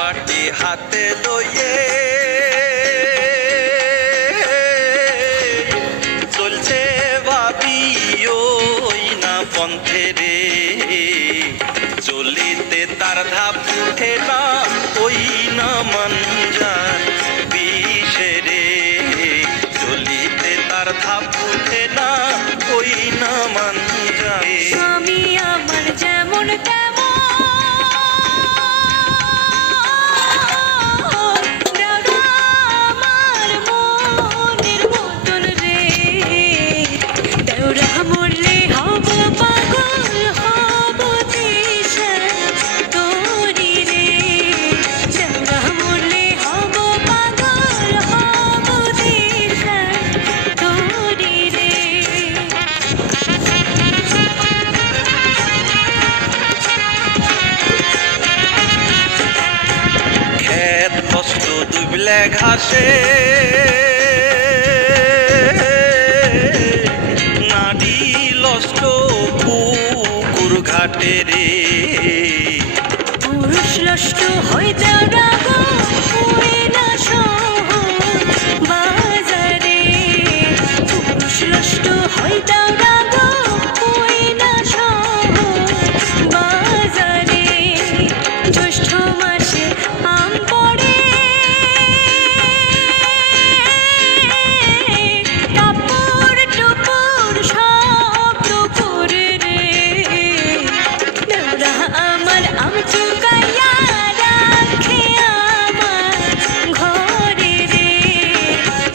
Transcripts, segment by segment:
বাটি হাতে লইয়ে চলছে ভাবি ওই না পন্থে রে, চলিতে তার ধাপ উঠে না ওই না মাঞ্জার বিষে রে, চলিতে তার ধাপ উঠে না ওই না মাঞ্জারে। আমি আমার যেমন দুবলে ঘাসে নাডি লষ্ট পুকুর ঘাটে রে, পুরুষ লষ্ট হইতে বাজারে, পুরুষ লষ্ট হইতে বাজারে। জ্যৈষ্ঠ মাসে আম পড়ে কাপড় টুপুর সব টুপুরে রে, দেওরা আমার আম চুকাইয়া রাখে আমার ঘরে রে,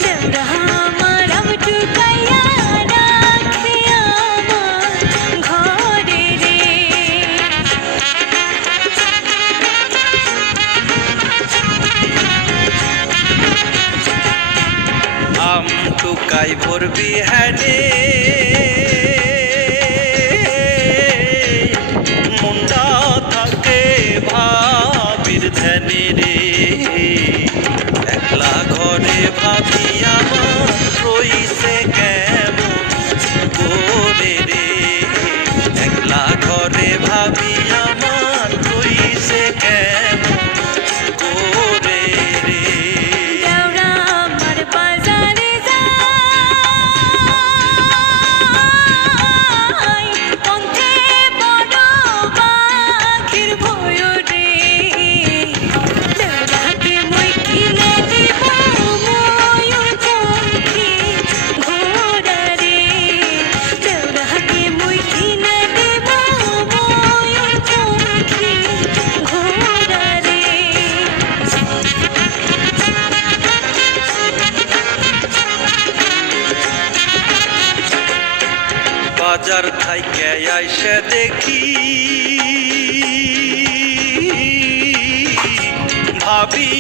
দেওরা আমার আম চুকাইয়া রাখে আমার ঘরে রে। আম টুকাই ভরবি হ্যানে মুন্ডা থাকে ভাবির ধ্যানে রে, একলা ঘরে ভাবি আমার রইছে কেমন করে রে, একলা ঘরে ভাবি আমার রইছে কেমন করে রে। দেওরা আমার বাজারে যায় পন্থে বড় পাখির ভয় রে, দেওরাকে মই কিনে দিব ময়ূর পঙ্খী ঘোড়া রে, দেওরাকে মই কিনে দিব ময়ূর পঙ্খী ঘোড়া রে। বাজার থাইকে আইসে দেখি ভাবি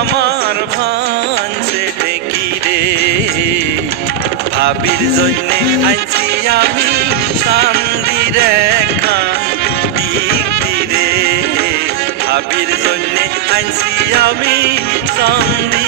আমার ভানছে ঢেকি রে, ভাবির জন্যে আইছি আমি চান্দির খান বিক্রি রে, ভাবির জন্যে আইছি আমি চান্দি